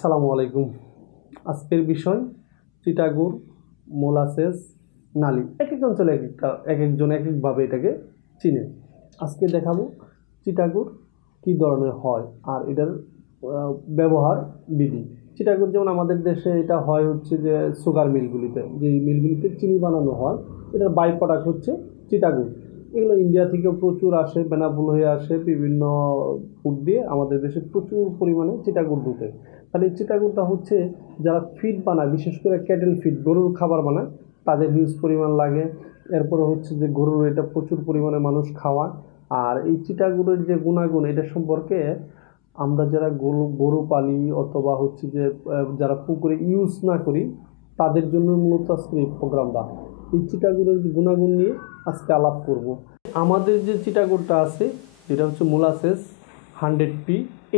আসসালামু আলাইকুম। আজকের বিষয় চিটাগুড়, মোলাসেস, নালি। এক এক অঞ্চলে এক একজন এক একভাবে এটাকে চিনে। আজকে দেখাবো চিটাগুড় কী ধরনের হয় আর এটার ব্যবহার বিধি। চিটাগুড় যেমন আমাদের দেশে এটা হয় হচ্ছে যে সুগার মিলগুলিতে, যেই মিলগুলিতে চিনি বানানো হয়, এটার বাই প্রোডাক্ট হচ্ছে চিটাগুড়। এগুলো ইন্ডিয়া থেকেও প্রচুর আসে, বেনাপোল হয়ে আসে, বিভিন্ন ফুড দিয়ে আমাদের দেশে প্রচুর পরিমাণে চিটাগুড় ঢুকে। তাহলে এই চিটাগুড়টা হচ্ছে যারা ফিড বানায়, বিশেষ করে ক্যাটেল ফিড, গরুর খাবার বানায়, তাদের হিউজ পরিমাণ লাগে। এরপরে হচ্ছে যে গরুর এটা প্রচুর পরিমাণে মানুষ খাওয়ায়। আর এই চিটাগুড়ের যে গুণাগুণ, এটা সম্পর্কে আমরা যারা গরু পালি অথবা হচ্ছে যে যারা পুকুরে ইউজ না করি, তাদের জন্য মূলত আজকে এই প্রোগ্রামটা। এই চিটাগুড়ের গুণাগুণ নিয়ে আজকে আলাপ করব। আমাদের যে চিটাগুড়টা আছে, যেটা হচ্ছে মোলাসেস 100P,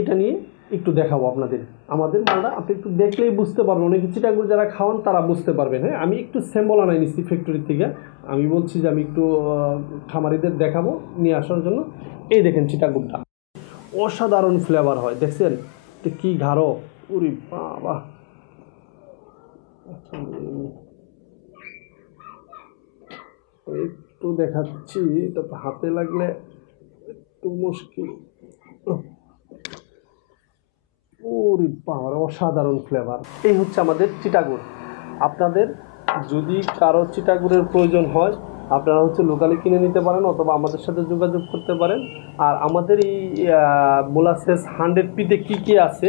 এটা নিয়ে একটু দেখাবো আপনাদের। আমাদের মালটা আপনি একটু দেখলেই বুঝতে পারবেন, অনেক চিটাগুড় যারা খাওয়ান তারা বুঝতে পারবেন। হ্যাঁ, আমি একটু স্যাম্পল আনাই নিচ্ছি ফ্যাক্টরি থেকে। আমি বলছি যে আমি একটু খামারিদের দেখাবো নিয়ে আসার জন্য। এই দেখেন চিটাগুড়টা অসাধারণ ফ্লেভার হয়, দেখছেন এটা কি গাঢ়, উরি বাবা। একটু দেখাচ্ছি, এটা তো হাতে লাগলে একটু মুশকিল। ওরে বাবা, অসাধারণ ফ্লেভার। এই হচ্ছে আমাদের চিটাগুড়। আপনাদের যদি কারো চিটাগুড়ের প্রয়োজন হয়, আপনারা হচ্ছে লোকালি কিনে নিতে পারেন অথবা আমাদের সাথে যোগাযোগ করতে পারেন। আর আমাদের এই মোলাসেস 100Pতে কী কী আছে,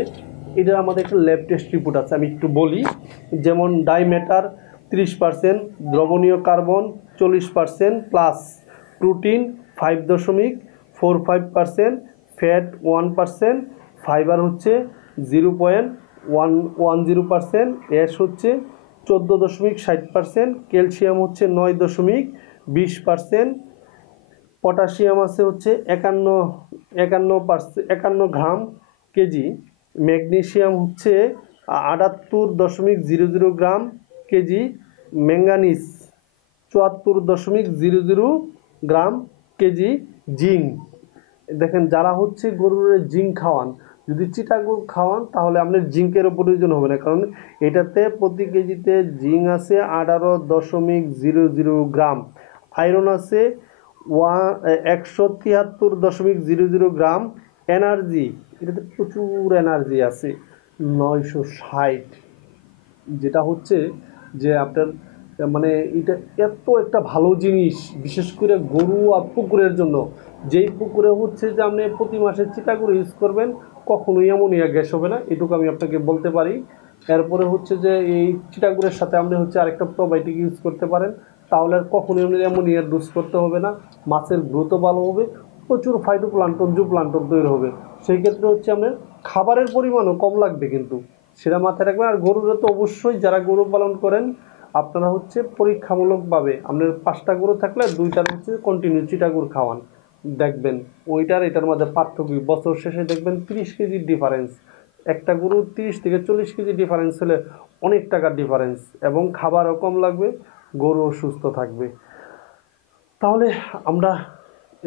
এটার আমাদের একটা ল্যাব টেস্ট রিপোর্ট আছে, আমি একটু বলি। যেমন ডাইম্যাটার 30%, দ্রবণীয় carbon 40% plus, protein 5.45%, fat 1%, fibre হচ্ছে 0.110%, অ্যাশ হচ্ছে 14.60%, ক্যালসিয়াম হচ্ছে 9.20%, পটাশিয়াম আছে হচ্ছে 51 গ্রাম কেজি, ম্যাগনেসিয়াম হচ্ছে 78.00 গ্রাম কেজি, ম্যাঙ্গানিজ 74.00 গ্রাম কেজি, জিঙ্ক। দেখেন, যারা হচ্ছে গরুর জিঙ্ক খাওয়ান, যদি চিটাগুড় খাওয়ান তাহলে আপনার জিঙ্কেরও প্রয়োজন হবে না, কারণ এটাতে প্রতি কেজিতে জিঙ্ক আছে 18.00 গ্রাম, আয়রন আছে 173.00 গ্রাম, এনার্জি, এটাতে প্রচুর এনার্জি আছে 960, যেটা হচ্ছে যে আপনার মানে এটা এত একটা ভালো জিনিস, বিশেষ করে গরু আর পুকুরের জন্য। যেই পুকুরে হচ্ছে যে আপনি প্রতি মাসে চিটাগুড় ইউজ করবেন, কখনোই অ্যামোনিয়া গ্যাস হবে না, এটুকু আমি আপনাকে বলতে পারি। এরপরে হচ্ছে যে এই চিটাগুড়ের সাথে আপনি হচ্ছে আরেকটা প্রোবায়োটিক ইউজ করতে পারেন, তাহলে আর কখনোই আপনি অ্যামোনিয়ার ডোজ করতে হবে না, মাছের গ্রোথও ভালো হবে, প্রচুর ফাইটোপ্লাঙ্কটন, জুপ্লাঙ্কটন তৈরি হবে। সেই ক্ষেত্রে হচ্ছে আপনার খাবারের পরিমাণও কম লাগবে, কিন্তু সেটা মাথায় রাখবেন। আর গরুরা তো অবশ্যই, যারা গরু পালন করেন, আপনারা হচ্ছে পরীক্ষামূলকভাবে আপনার 5টা গরু থাকলে 2টার হচ্ছে কন্টিনিউ চিটাগুড় খাওয়ান, দেখবেন ওইটার এটার মধ্যে পার্থক্য। বছর শেষে দেখবেন 30 কেজির ডিফারেন্স। একটা গরু 30 থেকে 40 কেজি ডিফারেন্স হলে অনেক টাকার ডিফারেন্স, এবং খাবারও কম লাগবে, গরুও সুস্থ থাকবে। তাহলে আমরা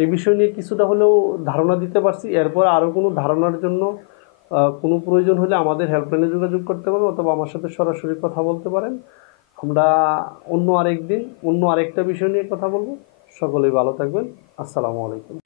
এই বিষয় নিয়ে কিছুটা হলেও ধারণা দিতে পারছি। এরপর আরও কোনো ধারণার জন্য কোনো প্রয়োজন হলে আমাদের হেল্পলাইনে যোগাযোগ করতে পারেন অথবা আমার সাথে সরাসরি কথা বলতে পারেন। আমরা অন্য আরেকদিন অন্য আরেকটা বিষয় নিয়ে কথা বলবো। সকলেই ভালো থাকবেন। আসসালামু আলাইকুম।